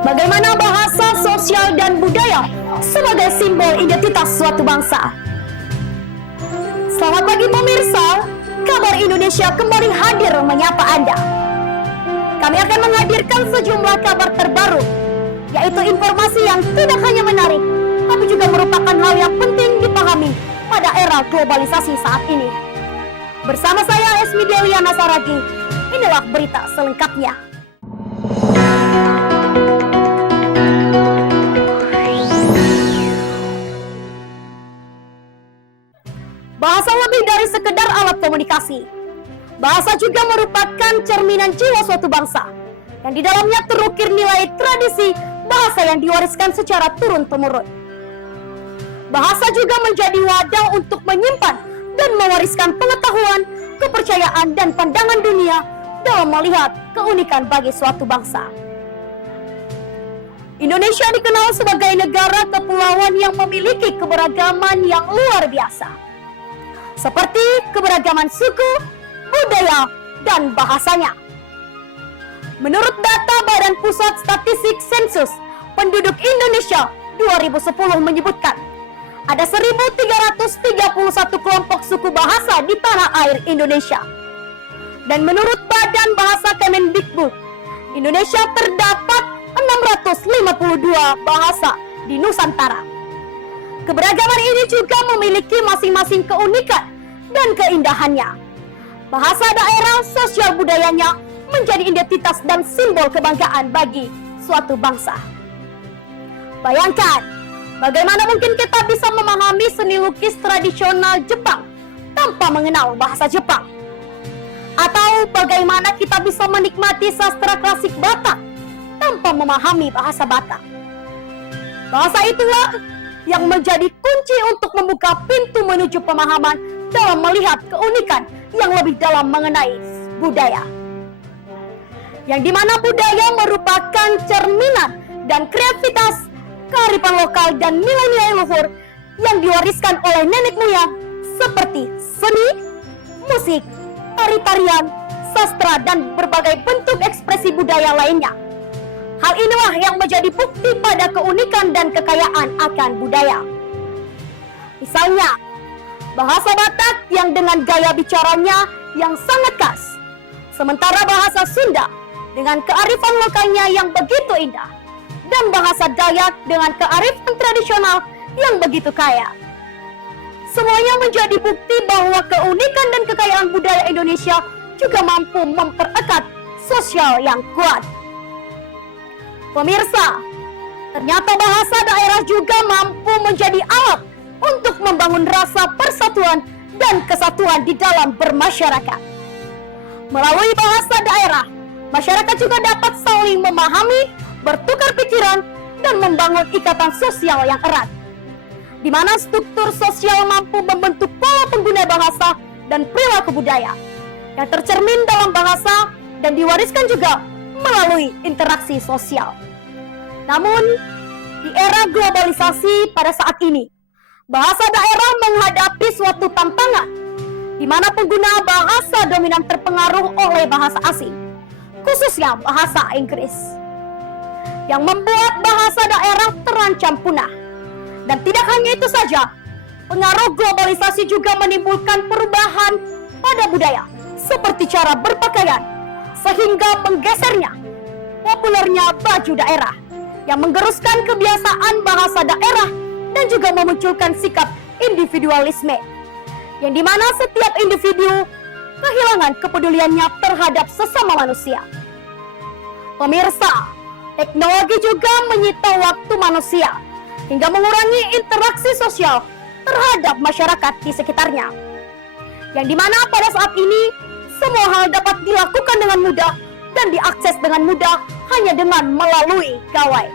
Bagaimana bahasa, sosial, dan budaya sebagai simbol identitas suatu bangsa. Selamat pagi pemirsa, Kabar Indonesia kembali hadir menyapa Anda. Kami akan menghadirkan sejumlah kabar terbaru, yaitu informasi yang tidak hanya menarik, tapi juga merupakan hal yang penting dipahami pada era globalisasi saat ini. Bersama saya Esmi Deliana Saragi, inilah berita selengkapnya. Bahasa lebih dari sekedar alat komunikasi. Bahasa juga merupakan cerminan jiwa suatu bangsa, yang di dalamnya terukir nilai tradisi bahasa yang diwariskan secara turun-temurun. Bahasa juga menjadi wadah untuk menyimpan dan mewariskan pengetahuan, kepercayaan, dan pandangan dunia dalam melihat keunikan bagi suatu bangsa. Indonesia dikenal sebagai negara kepulauan yang memiliki keberagaman yang luar biasa, seperti keberagaman suku, budaya, dan bahasanya. Menurut data Badan Pusat Statistik Sensus, penduduk Indonesia 2010 menyebutkan ada 1.331 kelompok suku bahasa di tanah air Indonesia. Dan menurut Badan Bahasa Kemendikbud, Indonesia terdapat 652 bahasa di Nusantara. Keberagaman ini juga memiliki masing-masing keunikan dan keindahannya. Bahasa daerah, sosial budayanya menjadi identitas dan simbol kebanggaan bagi suatu bangsa. Bayangkan, bagaimana mungkin kita bisa memahami seni lukis tradisional Jepang tanpa mengenal bahasa Jepang? Atau bagaimana kita bisa menikmati sastra klasik Batak tanpa memahami bahasa Batak? Bahasa itulah yang menjadi kunci untuk membuka pintu menuju pemahaman dalam melihat keunikan yang lebih dalam mengenai budaya. Yang dimana budaya merupakan cerminan dan kreativitas, kearifan lokal dan nilai-nilai luhur yang diwariskan oleh nenek moyang seperti seni, musik, tari-tarian, sastra, dan berbagai bentuk ekspresi budaya lainnya. Hal inilah yang menjadi bukti pada keunikan dan kekayaan akan budaya. Misalnya, bahasa Batak yang dengan gaya bicaranya yang sangat khas, sementara bahasa Sunda dengan kearifan lokalnya yang begitu indah, dan bahasa Dayak dengan kearifan tradisional yang begitu kaya. Semuanya menjadi bukti bahwa keunikan dan kekayaan budaya Indonesia juga mampu mempererat sosial yang kuat. Pemirsa, ternyata bahasa daerah juga mampu menjadi alat untuk membangun rasa persatuan dan kesatuan di dalam bermasyarakat. Melalui bahasa daerah, masyarakat juga dapat saling memahami, bertukar pikiran, dan membangun ikatan sosial yang erat, di mana struktur sosial mampu membentuk pola pengguna bahasa dan perilaku budaya yang tercermin dalam bahasa dan diwariskan juga melalui interaksi sosial. Namun, di era globalisasi pada saat ini, bahasa daerah menghadapi suatu tantangan, di mana pengguna bahasa dominan terpengaruh oleh bahasa asing, khususnya bahasa Inggris, yang membuat bahasa daerah terancam punah. Dan tidak hanya itu saja, pengaruh globalisasi juga menimbulkan perubahan pada budaya, seperti cara berpakaian, sehingga menggesernya populernya baju daerah yang menggeruskan kebiasaan bahasa daerah dan juga memunculkan sikap individualisme, yang dimana setiap individu kehilangan kepeduliannya terhadap sesama manusia. Pemirsa, teknologi juga menyita waktu manusia hingga mengurangi interaksi sosial terhadap masyarakat di sekitarnya, yang dimana pada saat ini semua hal dapat dilakukan dengan mudah dan diakses dengan mudah hanya dengan melalui gawai.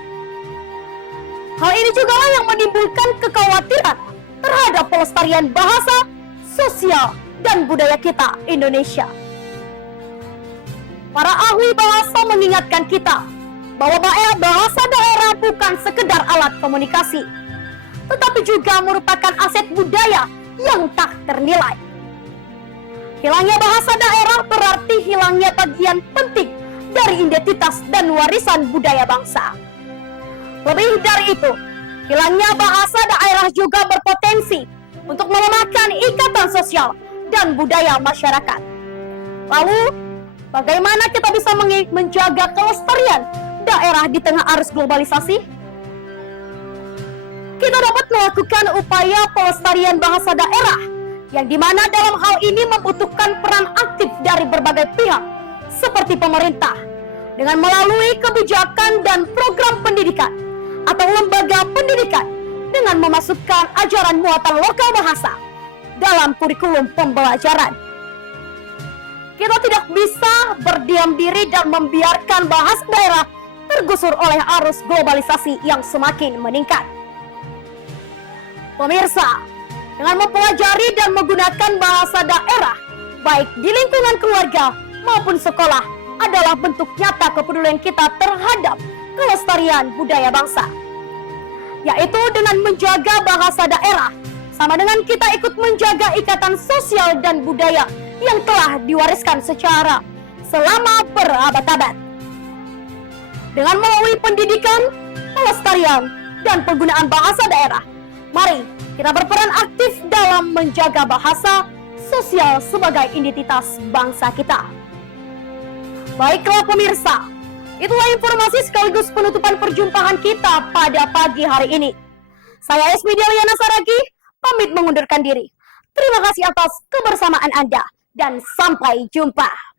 Hal ini juga yang menimbulkan kekhawatiran terhadap pelestarian bahasa, sosial, dan budaya kita Indonesia. Para ahli bahasa mengingatkan kita bahwa bahasa daerah bukan sekedar alat komunikasi, tetapi juga merupakan aset budaya yang tak ternilai. Hilangnya bahasa daerah berarti hilangnya bagian penting dari identitas dan warisan budaya bangsa. Lebih dari itu, hilangnya bahasa daerah juga berpotensi untuk melemahkan ikatan sosial dan budaya masyarakat. Lalu, bagaimana kita bisa menjaga kelestarian daerah di tengah arus globalisasi? Kita dapat melakukan upaya pelestarian bahasa daerah, yang dimana dalam hal ini membutuhkan peran aktif dari berbagai pihak, seperti pemerintah, dengan melalui kebijakan dan program pendidikan, atau lembaga pendidikan, dengan memasukkan ajaran muatan lokal bahasa dalam kurikulum pembelajaran. Kita tidak bisa berdiam diri dan membiarkan bahasa daerah tergusur oleh arus globalisasi yang semakin meningkat. Pemirsa, dengan mempelajari dan menggunakan bahasa daerah, baik di lingkungan keluarga maupun sekolah, adalah bentuk nyata kepedulian kita terhadap kelestarian budaya bangsa. Yaitu dengan menjaga bahasa daerah, sama dengan kita ikut menjaga ikatan sosial dan budaya yang telah diwariskan secara selama berabad-abad. Dengan melalui pendidikan, pelestarian, dan penggunaan bahasa daerah, mari kita berperan aktif dalam menjaga bahasa sosial sebagai identitas bangsa kita. Baiklah pemirsa, itulah informasi sekaligus penutupan perjumpaan kita pada pagi hari ini. Saya Esmi Deliana Saragi, pamit mengundurkan diri. Terima kasih atas kebersamaan Anda dan sampai jumpa.